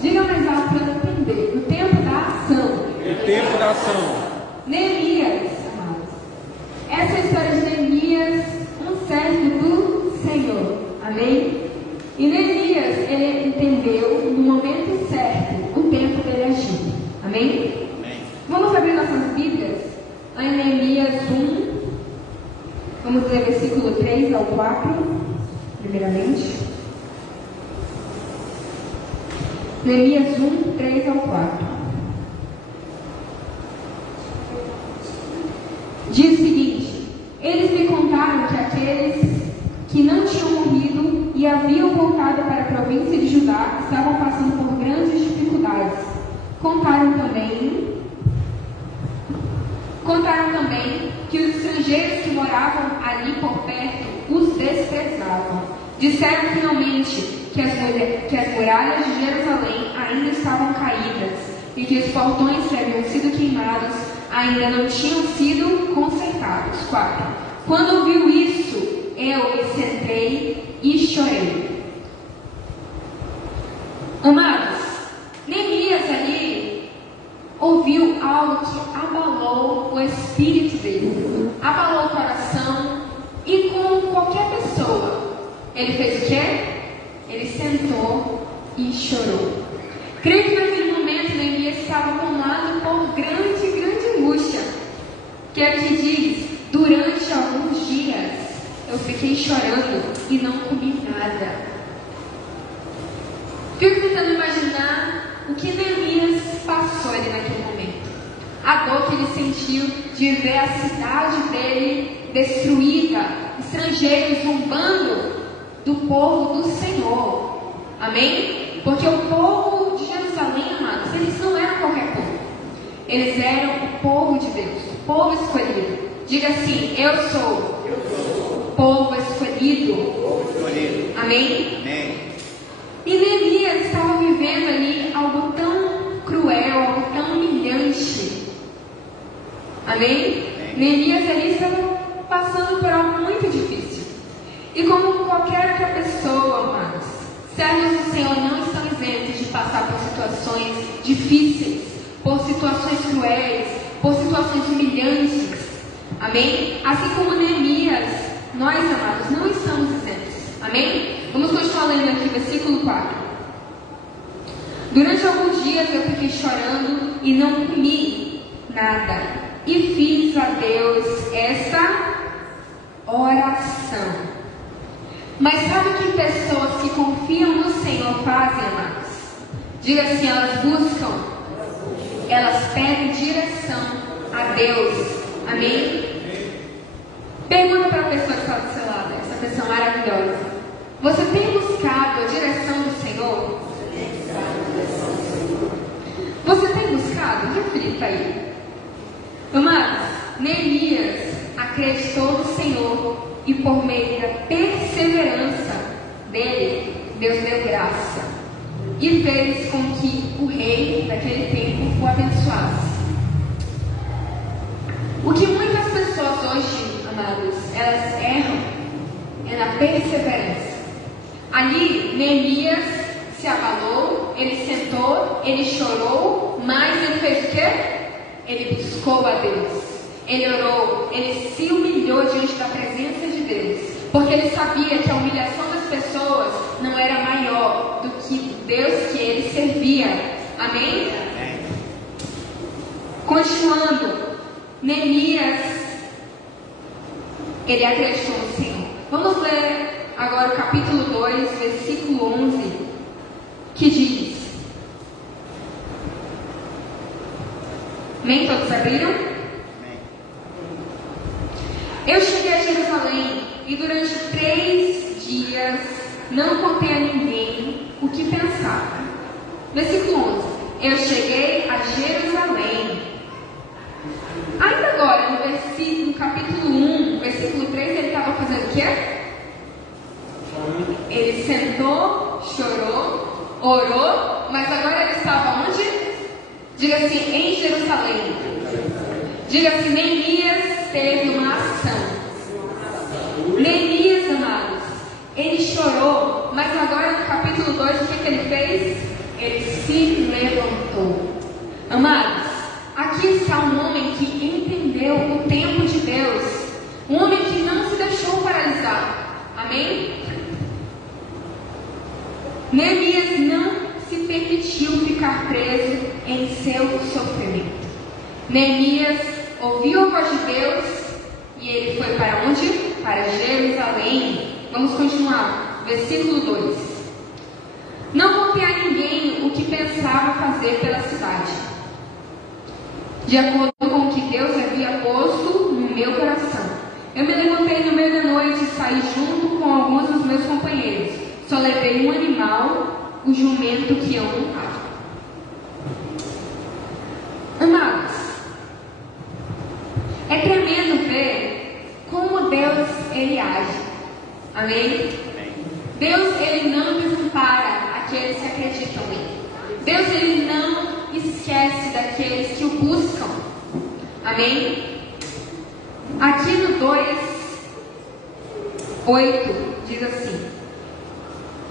Diga mais alto para eu entender. O tempo da ação. O tempo da ação. Neemias, amados. Essa é a história de Neemias, um servo do Senhor. Amém? E Neemias, ele entendeu no momento certo o tempo dele agir. Amém? Amém. Vamos abrir nossas Bíblias lá em Neemias 1. Vamos ler versículo 3 ao 4, primeiramente. Neemias 1, 3 ao 4. Diz o seguinte: eles me contaram que aqueles que não tinham morrido e haviam voltado para a província de Judá estavam passando por grandes dificuldades. Contaram também que os estrangeiros que moravam ali por perto os desprezavam. Disseram finalmente que as muralhas de Jerusalém ainda estavam caídas e que os portões que haviam sido queimados ainda não tinham sido consertados. 4. Quando ouviu isso, eu me sentei e chorei. Amados, Neemias ali ouviu algo que abalou o espírito dele, abalou o coração, e como qualquer pessoa, ele fez o quê? Ele sentou e chorou. Creio que naquele momento Neemias estava tomado por grande angústia, que aqui diz: durante alguns dias eu fiquei chorando e não comi nada. Fico tentando imaginar o que Neemias passou ali naquele momento. A dor que ele sentiu de ver a cidade dele destruída, estrangeiros zombando do povo do Senhor. Amém? Porque o povo de Jerusalém, amados, eles não eram qualquer povo. Eles eram o povo de Deus, o povo escolhido. Diga assim: eu sou o povo escolhido. Amém? Amém. E Neemias estava vivendo ali algo tão cruel, algo tão humilhante. Amém? Neemias ali estava passando por algo muito difícil. E como qualquer outra pessoa, amados, servos do Senhor não estão isentos de passar por situações difíceis, por situações cruéis, por situações humilhantes. Amém? Assim como Neemias, nós, amados, não estamos isentos. Amém? Vamos continuar lendo aqui, versículo 4. Durante alguns dias eu fiquei chorando e não comi nada. E fiz a Deus esta oração. Mas sabe o que pessoas que confiam no Senhor fazem, amados? Diga assim: elas buscam, elas pedem direção a Deus. Amém? Pergunta para a pessoa que está do seu lado, essa pessoa maravilhosa: você tem buscado a direção do Senhor? Você tem buscado? Reflita aí. Amados, Neemias acreditou no Senhor e por meio da perseverança dele, Deus deu graça e fez com que o rei daquele tempo o abençoasse. O que muitas pessoas hoje, amados, elas erram é na perseverança. Ali, Neemias se abalou, ele sentou, ele chorou, mas ele fez o quê? Ele buscou a Deus, ele orou, ele se humilhou diante da presença de Deus, porque ele sabia que a humilhação das pessoas não era maior do que Deus que ele servia. Amém? Amém. Continuando, Neemias, ele acreditou no Senhor. Vamos ler agora o capítulo 2, versículo 11, que diz: amém? Todos abriram? Amém. Eu cheguei a Jerusalém e durante 3 dias não contei a ninguém o que pensava. Versículo 11. Eu cheguei a Jerusalém. Ainda agora, no capítulo 1, versículo 3, ele estava fazendo o quê? Ele sentou, chorou, orou, mas agora ele estava onde? Diga assim: em Jerusalém. Diga assim: Neemias teve uma ação. Neemias, amados, ele chorou, mas agora no capítulo 2, o que ele fez? ele se levantou. Amados, aqui está um homem que entendeu o tempo de Deus, um homem que não se deixou paralisar. Amém? Neemias não se permitiu ficar preso em seu sofrimento. Neemias ouviu a voz de Deus e ele foi para onde? Para Jerusalém. Vamos continuar. Versículo 2. Não contei a ninguém o que pensava fazer pela cidade, de acordo com o que Deus havia posto no meu coração. Eu me levantei no meio da noite e saí junto com alguns dos meus companheiros. Só levei um animal, o jumento que eu montava. Amados, é tremendo ver como Deus, Ele age. Amém? Deus, Ele não desampara aqueles que acreditam nele. Deus, Ele não esquece daqueles que o buscam. Amém? Aqui no 2:8 diz assim: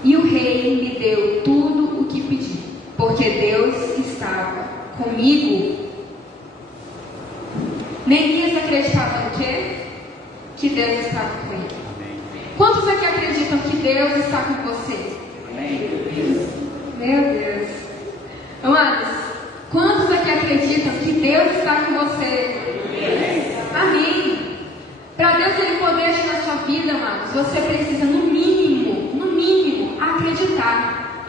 e o rei me deu tudo o que pedi, porque Deus estava comigo. Neemias acreditava no quê? Que Deus estava com ele. Quantos aqui acreditam que Deus está com você? Meu Deus. Amados, quantos aqui acreditam que Deus está com você? Amém. Para Deus Ele poder agir na sua vida, amados, você precisa no mínimo, acreditar.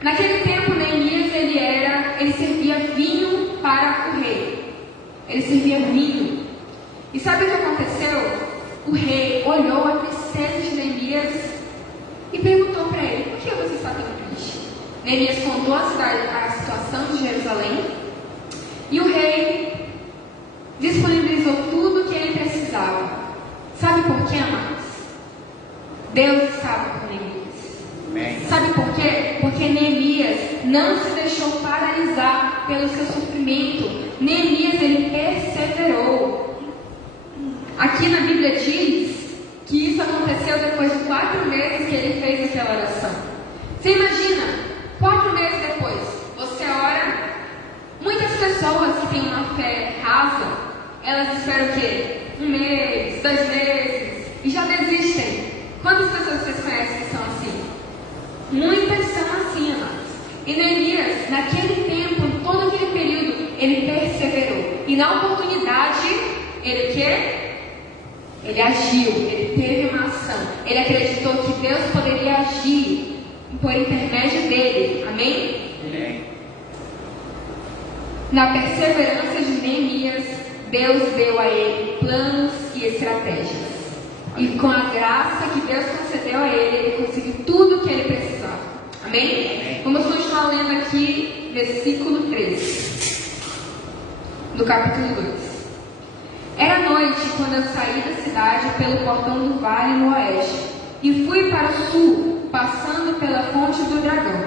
Naquele tempo, Neemias, ele servia vinho para o rei. Ele servia vinho. E sabe o que aconteceu? O rei olhou a tristeza de Neemias e perguntou para ele: por que você está tão triste? Neemias contou a situação de Jerusalém e o rei disponibilizou tudo o que ele precisava. Sabe por quê, amados? Deus estava com Neemias. Sabe por quê? Porque Neemias não se deixou paralisar pelo seu sofrimento. Neemias, ele perseverou. Aqui na Bíblia diz que isso aconteceu depois de 4 meses que ele fez aquela oração. Você imagina, 4 meses depois, você ora. Muitas pessoas que têm uma fé rasa, elas esperam o quê? 1 mês, 2 meses, e já desistem. Quantas pessoas vocês conhecem que são assim? Muitas são assim, amados. E Neemias, naquele tempo, todo aquele período, ele perseverou. E na oportunidade, ele o quê? Ele agiu, ele teve uma ação. Ele acreditou que Deus poderia agir por intermédio dele. Amém? Amém. Na perseverança de Neemias, Deus deu a ele planos e estratégias. E com a graça que Deus concedeu a ele, ele conseguiu tudo o que ele precisava. Amém? Amém. Vamos continuar lendo aqui, versículo 3 do capítulo 2. Era noite quando eu saí da cidade pelo portão do vale no oeste e fui para o sul, passando pela fonte do dragão,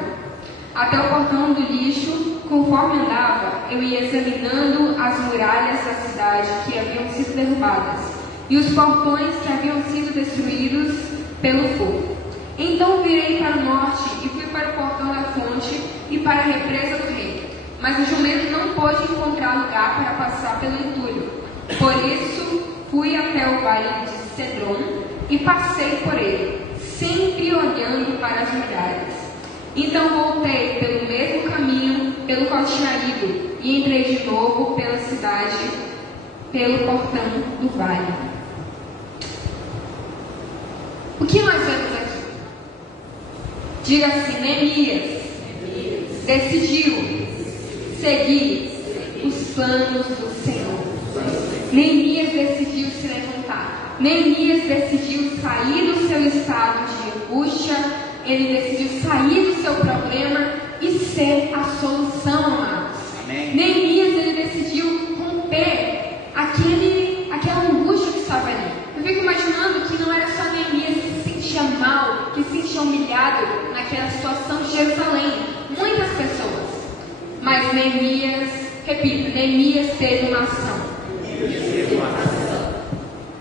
até o portão do lixo. Conforme andava, eu ia examinando as muralhas da cidade que haviam sido derrubadas e os portões que haviam sido destruídos pelo fogo. Então virei para o norte e fui para o portão da fonte e para a represa do rei. Mas o jumento não pôde encontrar lugar para passar pelo entulho. Por isso fui até o vale de Cedron e passei por ele, sempre olhando para as muralhas. Então voltei pelo mesmo caminho pelo qual tinha ido e entrei de novo pela cidade, pelo portão do vale. O que nós vemos aqui? Diga assim: Neemias decidiu seguir os planos do Senhor. Neemias decidiu se levantar. Neemias decidiu sair do seu estado de angústia. Ele decidiu sair do seu problema e ser a solução, amados. Amém. Neemias, ele decidiu romper aquela angústia que estava ali. Eu fico imaginando que não era só Neemias que se sentia mal, que se sentia humilhado naquela situação de Jerusalém. Muitas pessoas. Mas Neemias, repito, Neemias teve uma ação.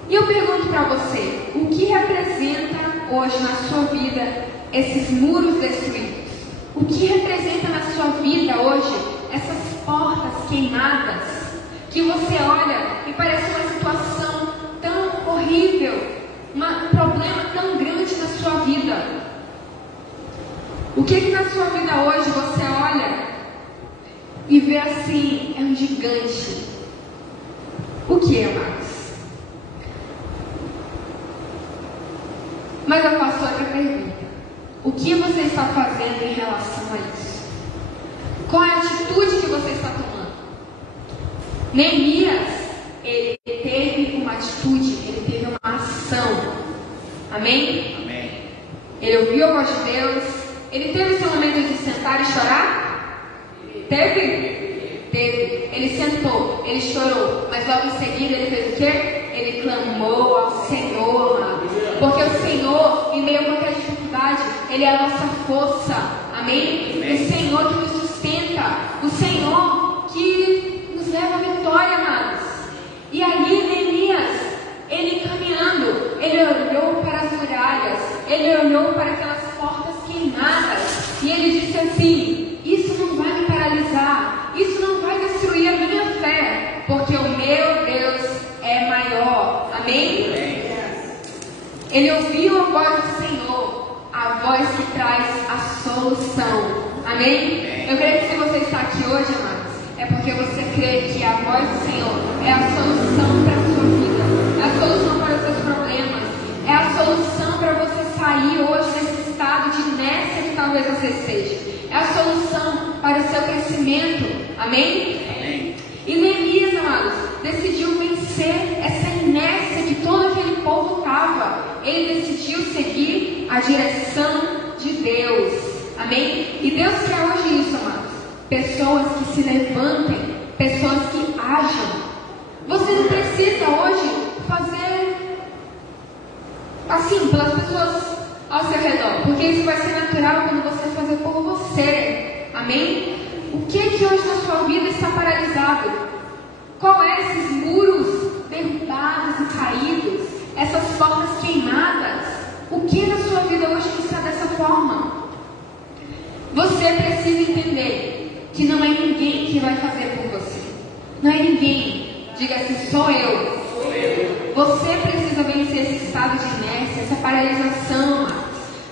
E eu pergunto para você, o que representa hoje na sua vida esses muros destruídos? O que representa na sua vida hoje essas portas queimadas, que você olha e parece uma situação tão horrível, um problema tão grande na sua vida? O que na sua vida hoje você olha e vê assim, é um gigante? O que, amados? Mas eu faço outra pergunta. O que você está fazendo em relação a isso? Qual é a atitude que você está tomando? Neemias, ele teve uma atitude, ele teve uma ação. Amém? Amém. Ele ouviu a voz de Deus. Ele teve seu momento de sentar e chorar? Teve? Teve. Ele sentou, ele chorou, mas logo em seguida ele fez o quê? Ele clamou ao Senhor, amado. Porque o Senhor, em meio a qualquer dificuldade, Ele é a nossa força. Amém? Amém. O Senhor que nos sustenta. O Senhor que nos leva à vitória, amados. E ali, Neemias, ele caminhando, ele olhou para as muralhas, ele olhou para aquelas portas queimadas, e ele disse assim: isso não vai me paralisar, isso não vai destruir a minha fé, porque o meu Deus é maior. Amém? Amém. Ele ouviu a voz do Senhor, a voz que traz a solução. Amém? Eu creio que se você está aqui hoje, amados, é porque você crê que a voz do Senhor é a solução para a sua vida, é a solução para os seus problemas, é a solução para você sair hoje desse estado de inércia que talvez você esteja, é a solução para o seu crescimento. Amém? Amém. E Neemias, amados, decidiu vencer essa inércia que todo aquele povo estava. Ele decidiu seguir a direção de Deus. Amém? E Deus quer hoje isso, amados. Pessoas que se levantem, pessoas que ajam. Você não precisa hoje fazer assim pelas pessoas ao seu redor, porque isso vai ser natural quando você fazer por você. Amém? O que hoje na sua vida está paralisado? Qual é esses muros derrubados e caídos? Essas portas queimadas? O que na sua vida hoje está dessa forma? Você precisa entender que não é ninguém que vai fazer por você. Não é ninguém. Diga assim: sou eu. Você precisa vencer esse estado de inércia, essa paralisação.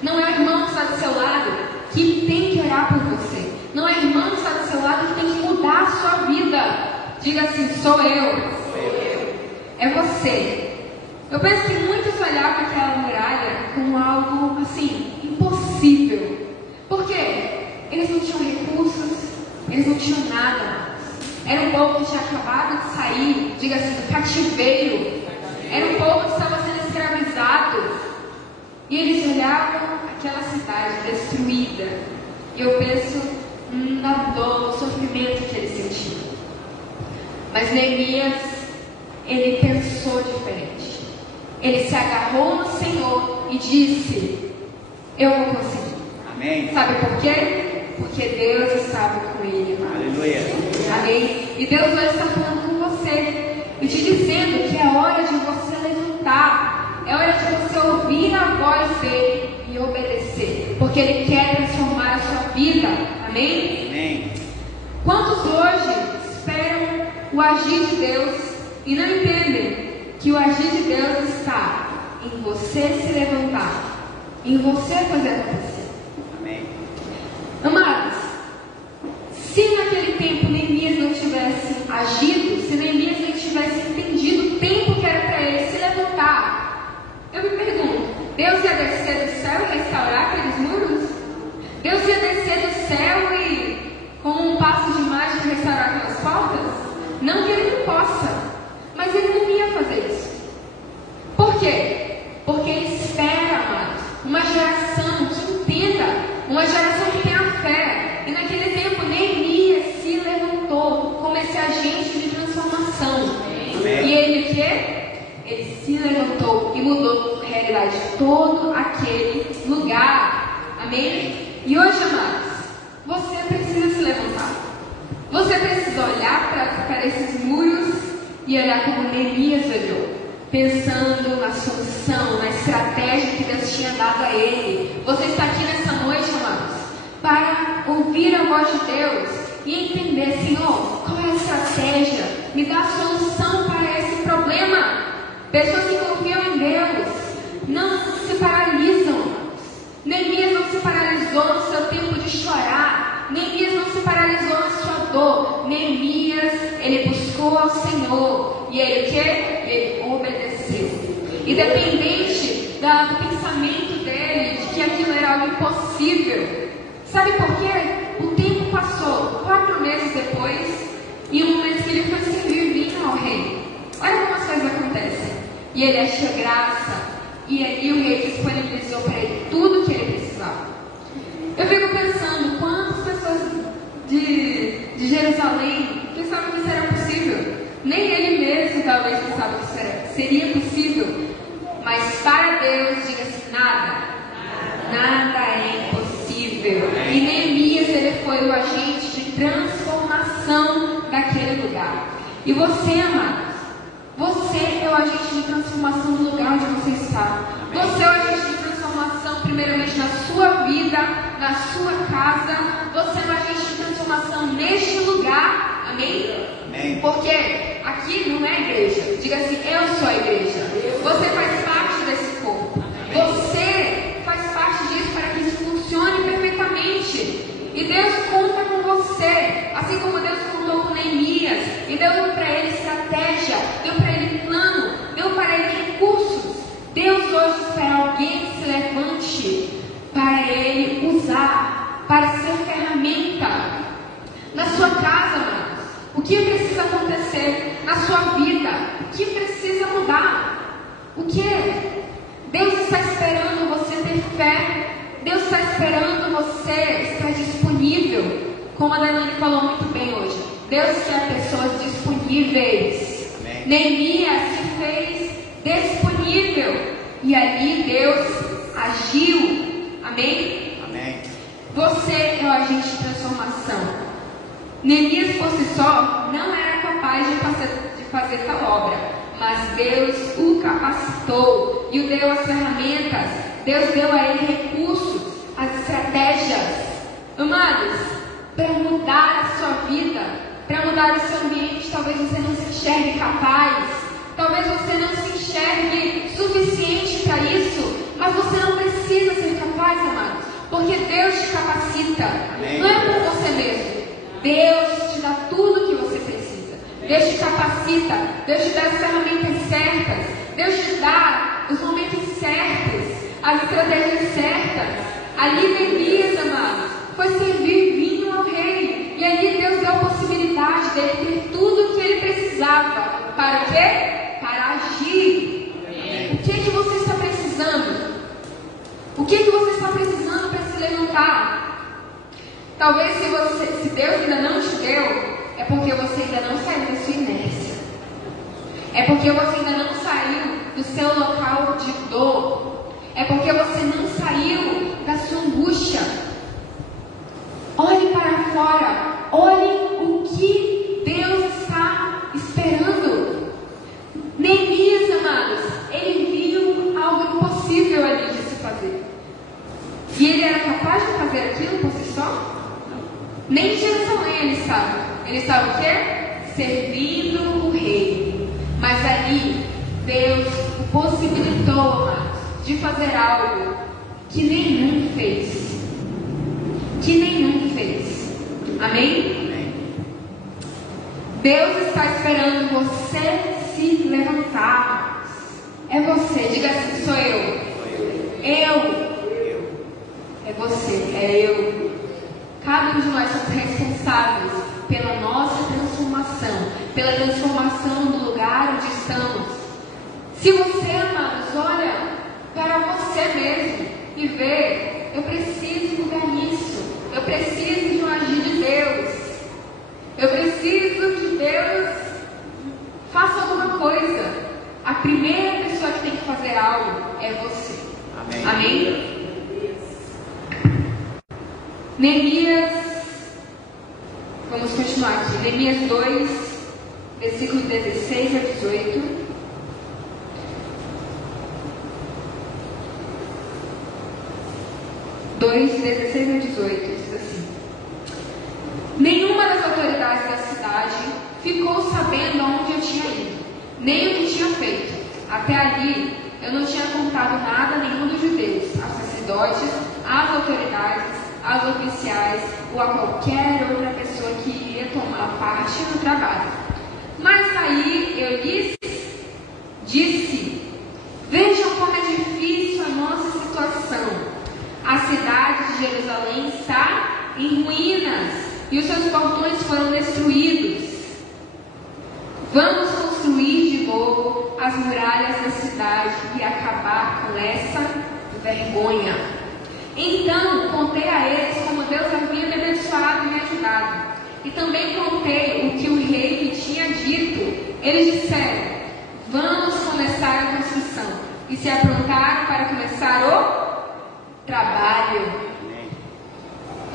Não é o irmão que está do seu lado que tem que orar por você. Não é o irmão que está do seu lado que tem que mudar a sua vida. Diga assim: sou eu. É você. Eu penso que muitos olhavam para aquela muralha como algo assim, impossível. Por quê? Eles não tinham recursos, eles não tinham nada. Era um povo que tinha acabado de sair, diga assim, do cativeiro. Era um povo que estava sendo escravizado. E eles olhavam aquela cidade destruída. E eu penso na dor, no sofrimento que eles sentiam. Mas Neemias, ele pensou diferente. Ele se agarrou no Senhor e disse: eu vou conseguir. Amém. Sabe por quê? Porque Deus estava com ele. Aleluia. Amém. E Deus vai estar falando com você e te dizendo que é hora de você levantar. É hora de você ouvir a voz dele e obedecer, porque ele quer transformar a sua vida. Amém? Amém. Quantos hoje esperam o agir de Deus e não entendem que o agir de Deus está em você se levantar, em você fazer acontecer? Amém. Amados, se naquele tempo Neemias não tivesse agido, se Neemias não tivesse entendido o tempo que era para ele se levantar, eu me pergunto, Deus ia descer do céu e restaurar aqueles muros? Deus ia descer do céu e com um passo de mágica restaurar aquelas portas? Não que ele não possa, mas ele não ia fazer isso. Por quê? Porque ele espera, amados, uma geração que entenda, uma geração que tenha fé. E naquele tempo Neemias se levantou como esse agente de transformação. Amém. E ele o quê? Ele se levantou e mudou a realidade de todo aquele lugar. Amém? E hoje, amados, você precisa se levantar. Você precisa olhar para esses muros e olhar como Neemias olhou, pensando na solução, na estratégia que Deus tinha dado a ele. Você está aqui nessa noite, amados, para ouvir a voz de Deus e entender, Senhor, qual é a estratégia? Me dá a solução para esse problema. Pessoas que confiam em Deus não se paralisam. Neemias não se paralisou no seu tempo de chorar. Neemias não se paralisou na sua dor. Neemias, ele buscou ao Senhor. E ele o quê? Ele obedeceu. Independente do pensamento dele, de que aquilo era algo impossível. Sabe por quê? O tempo passou. 4 meses depois, e um mês que ele foi servir vinho ao rei. Olha como as coisas acontecem. E ele achou graça. E aí o rei disponibilizou para ele tudo que ele precisava. Eu fico pensando, quantas pessoas de Jerusalém pensavam que isso era possível? Nem ele mesmo talvez pensava que isso seria possível. Mas para Deus, diga-se nada. Nada é impossível. E Neemias, ele foi o agente de transformação daquele lugar. E você, amados, você é o agente de transformação do lugar onde você está. Você é o agente de transformação, primeiramente, na sua vida, na sua casa. Você é o agente de transformação neste lugar. Amém? Amém. Porque aqui não é igreja. Diga assim, eu sou a igreja. Você faz parte desse corpo. Você faz parte disso para que isso funcione perfeitamente. E Deus conta com você, assim como Deus contou com Neemias, e deu para ele estratégia, deu para ele plano, deu para ele recursos. Deus hoje espera alguém que se levante para ele usar, para ser ferramenta na sua casa, amados. O que precisa acontecer na sua vida? O que precisa mudar? O que? Deus está esperando você ter fé. Deus está esperando você estar disponível. Como a Dani falou muito bem hoje, Deus quer pessoas disponíveis. Amém. Neemias se fez disponível. E ali Deus agiu. Amém? Amém. Você é o agente de transformação. Neemias por si só não era capaz de fazer tal obra, mas Deus o capacitou e o deu as ferramentas. Deus deu a ele recursos, as estratégias. Amados, para mudar a sua vida, para mudar o seu ambiente, talvez você não se enxergue capaz, talvez você não se enxergue suficiente para isso, mas você não precisa ser capaz, amados, porque Deus te capacita. Amém. Não é por você mesmo. Deus te dá tudo o que você precisa. Deus te capacita. Deus te dá as ferramentas certas. Deus te dá os momentos certos, as estratégias certas. Ali Neemias, amados, foi servir vinho ao rei. E ali Deus deu a possibilidade dele ter tudo o que ele precisava. Para o quê? Para agir. Amém. O que você está precisando? O que você está precisando para se levantar? Talvez se Deus ainda não te deu, é porque você ainda não saiu da sua inércia. É porque você ainda não saiu do seu local de dor. É porque você não saiu da sua angústia. Olhe para fora. Olhe o que Deus está esperando. Neemias, amados, ele viu algo impossível ali de se fazer. E ele era capaz de fazer aquilo por si só? Nem em Jerusalém ele estava. Ele estava o quê? Servindo o rei. Mas ali, Deus o possibilitou, amados, de fazer algo que nenhum fez. Que nenhum fez. Amém? Amém. Deus está esperando você se levantar. É você. Diga assim, sou eu. Eu. É você. É eu. Cada um de nós somos responsáveis pela nossa transformação, pela transformação do lugar onde estamos. Se você, amados, olha para você mesmo e vê, eu preciso mudar nisso, eu preciso de um agir de Deus, eu preciso que Deus faça alguma coisa. A primeira pessoa que tem que fazer algo é você. Amém? Amém? Neemias, vamos continuar aqui, Neemias 2, versículos 16 a 18. Dois, 16 a 18, diz assim: Nenhuma das autoridades da cidade ficou sabendo aonde eu tinha ido, nem o que tinha feito. Até ali, eu não tinha contado nada a nenhum dos judeus, aos sacerdotes, às autoridades, aos oficiais ou a qualquer outra pessoa que iria tomar parte no trabalho. Mas aí eu lhes disse: vejam como é difícil a nossa situação. A cidade de Jerusalém está em ruínas e os seus portões foram destruídos. Vamos construir de novo as muralhas da cidade e acabar com essa vergonha. Então contei a eles como Deus havia me abençoado e me ajudado. E também contei o que o rei me tinha dito. Eles disseram: vamos começar a construção. E se aprontaram para começar o trabalho.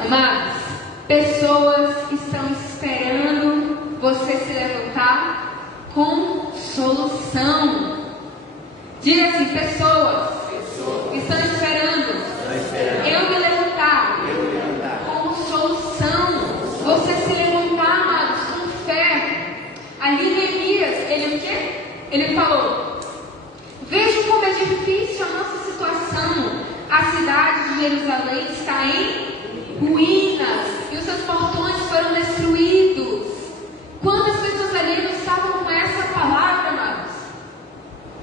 Amados, pessoas estão esperando você se levantar com solução. Diga assim: pessoas estão esperando eu me levantar com solução. Você se levantar, amados, com fé. Ali Neemias, ele o quê? Ele falou: vejam como é difícil a nossa situação. A cidade de Jerusalém está em ruínas e os seus portões foram destruídos. Quantas pessoas ali não estavam com essa palavra, amados?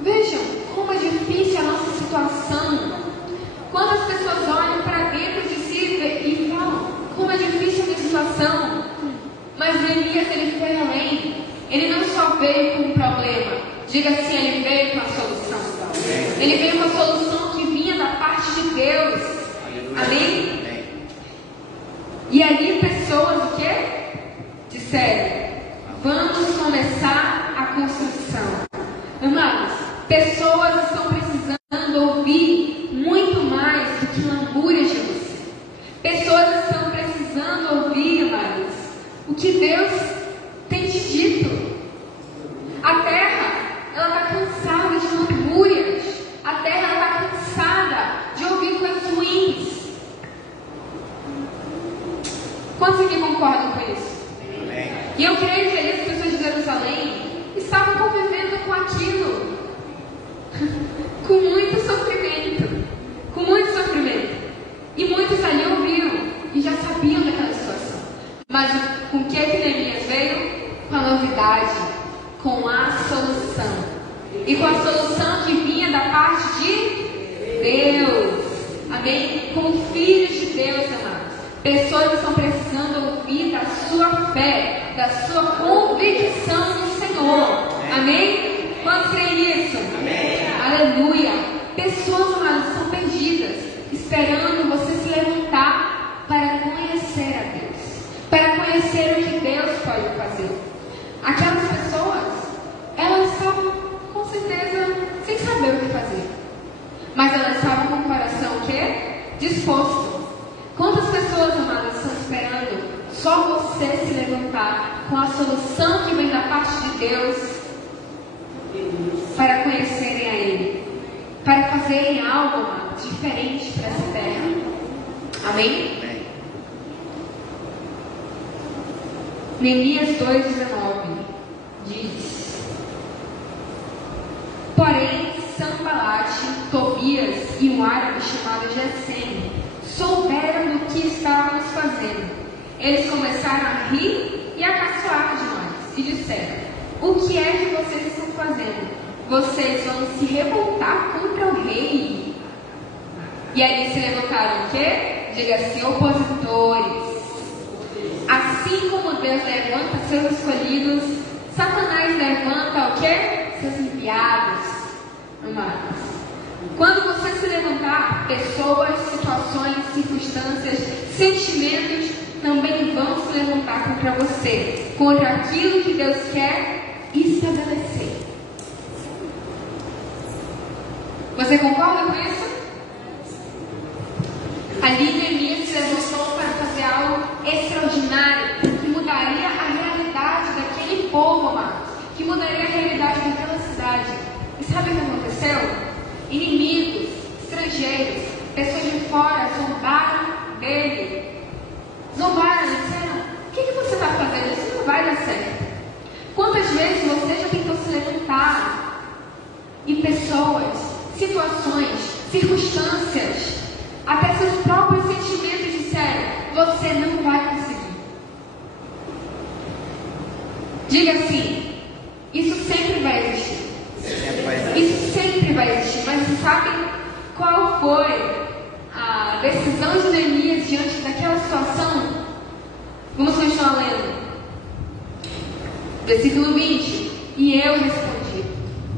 Vejam como é difícil a nossa situação. Quantas pessoas olham para dentro de si e falam: como é difícil a minha situação. Mas Neemias, ele foi além. Ele não só veio com um problema. Diga assim: ele veio com a solução. Ele veio com a solução que vinha da parte de Deus. Amém? E ali pessoas o quê? Disseram: vamos começar a construção. Amados, pessoas estão precisando ouvir muito mais do que lamúrias de você. Pessoas estão precisando ouvir, amados, o que Deus tem te dito. A terra, ela está cansada de lamúrias. A terra, ela está cansada de ouvir coisas ruins. Quantos aqui concordam com isso? Amém. E eu creio que ali as pessoas de Jerusalém estavam convivendo com aquilo, com muito sofrimento. Com muito sofrimento. E muitos ali ouviram e já sabiam daquela situação. Mas com o que Neemias veio? Com a novidade, com a solução. E com a solução que vinha da parte de Deus. Amém? Como filhos de Deus, amados. Pessoas estão precisando ouvir da sua fé, da sua convicção no Senhor. Amém? Quantos creem nisso? Amém. Aleluia. Pessoas, amadas, estão perdidas, esperando você se levantar para conhecer a Deus, para conhecer o que Deus pode fazer. Aquelas pessoas, elas estavam com certeza sem saber o que fazer, mas elas estavam com o coração o quê? Disposto. Quantas pessoas, amadas, estão esperando só você se levantar com a solução que vem da parte de Deus para conhecerem a Ele, para fazerem algo, amados, diferente para essa terra? Amém? Neemias 2,19 diz: porém Sanbalate, Tobias e um árabe chamado Gesem souberam do que estávamos fazendo. Eles começaram a rir e a caçoar de nós e disseram: o que é que vocês estão fazendo? Vocês vão se revoltar contra o rei. E aí se levantaram o quê? Diga assim: opositores. Assim como Deus levanta seus escolhidos, Satanás levanta o quê? Seus enviados. Amados, quando você se levantar, pessoas, situações, circunstâncias, sentimentos também vão se levantar contra você, contra aquilo que Deus quer estabelecer. Você concorda com isso? Ali Neemias se levantou para fazer algo extraordinário, que mudaria a realidade daquele povo, amado, que mudaria a realidade daquela cidade. E sabe o que aconteceu? Inimigos, estrangeiros, pessoas de fora zombaram dele. Zombaram e disseram: o que você está situações, circunstâncias, até seus próprios sentimentos disseram: você não vai conseguir. Diga assim: isso sempre vai existir. Isso sempre vai existir. Mas você sabe qual foi a decisão de Neemias diante daquela situação? Vamos continuar lendo. Versículo 20. E eu respondi: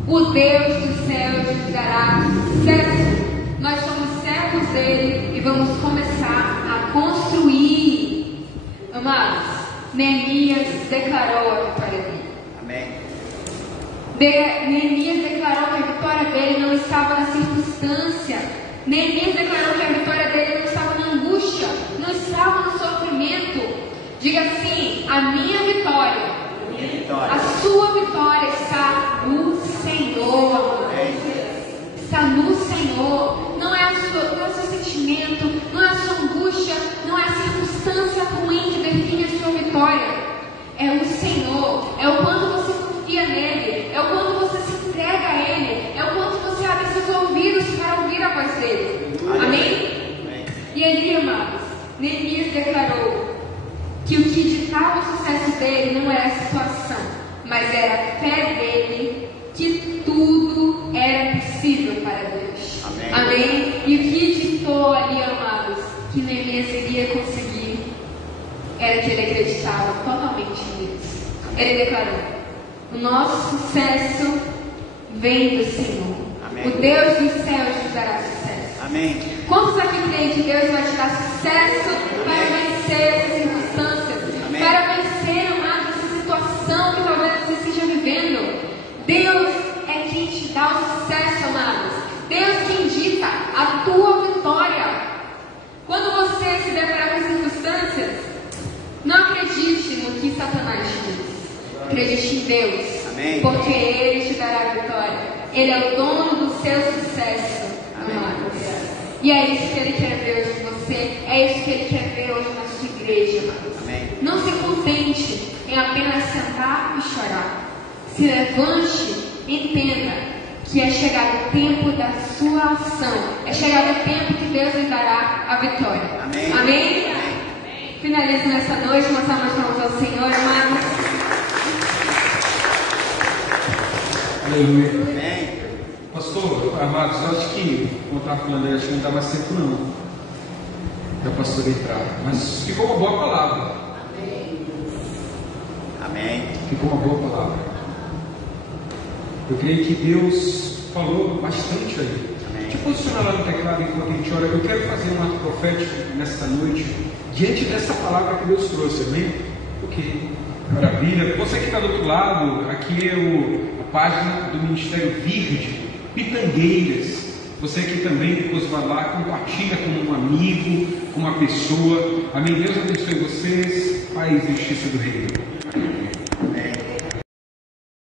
o Deus dos céus nos dará sucesso. Nós somos servos dele e vamos começar a construir. Amados, Neemias declarou a vitória dele. Amém. Neemias declarou que a vitória dele não estava na circunstância. Neemias declarou que a vitória dele não estava na angústia, não estava no sofrimento. Diga assim: a minha vitória, a sua vitória está no Senhor. Está no Senhor. Não é o seu sentimento, não é a sua angústia, não é a circunstância ruim que define a sua vitória. É o Senhor. É o quanto você confia nele. É o quanto você se entrega a ele. É o quanto você abre seus ouvidos para ouvir a voz dele. Amém? E ali, amados, Neemias declarou que o que ditava o sucesso dele não era a situação, mas era a fé dele que tudo era possível para Deus. Amém? E o que ditou ali, amados, que Neemias iria conseguir era que ele acreditava totalmente nisso. Ele declarou: o nosso sucesso vem do Senhor. Amém. O Deus dos céus nos dará sucesso. Amém. Quantos aqui creem que Deus vai te dar sucesso para vencer essas circunstâncias? Amém. Para vencer, amados, essa situação que talvez você esteja vivendo. Deus é quem te dá o sucesso, amados. Deus quem dita a tua vitória. Quando você se deparar com circunstâncias, não acredite no que Satanás te diz. Acredite em Deus. Amém. Porque Ele te dará a vitória. Ele é o dono do seu sucesso, amados. E é isso que Ele quer ver hoje em você. É isso que Ele quer ver hoje na sua igreja, amados. Amém. Não se contente em apenas sentar e chorar. Se levante e entenda que é chegado o tempo da sua ação. É chegado o tempo que Deus lhe dará a vitória. Amém? Amém? Amém. Finalizo nessa noite, uma salva de palmas ao Senhor, amados. Aleluia. Amém. Pastor, amados, eu acho que, como eu estava falando, acho que não dá mais tempo não. Da pastora entrar. Mas ficou uma boa palavra. Amém. Ficou uma boa palavra. Eu creio que Deus falou bastante aí. Amém. Deixa eu posicionar lá no teclado enquanto a gente ora. Eu quero fazer um ato profético nesta noite, diante dessa palavra que Deus trouxe, amém? Ok, maravilha. Você que está do outro lado, aqui é a página do Ministério Verde, Pitangueiras. Você aqui também, depois vai lá, compartilha com um amigo, com uma pessoa. Amém? Deus abençoe vocês. Paz e justiça do reino. Amém.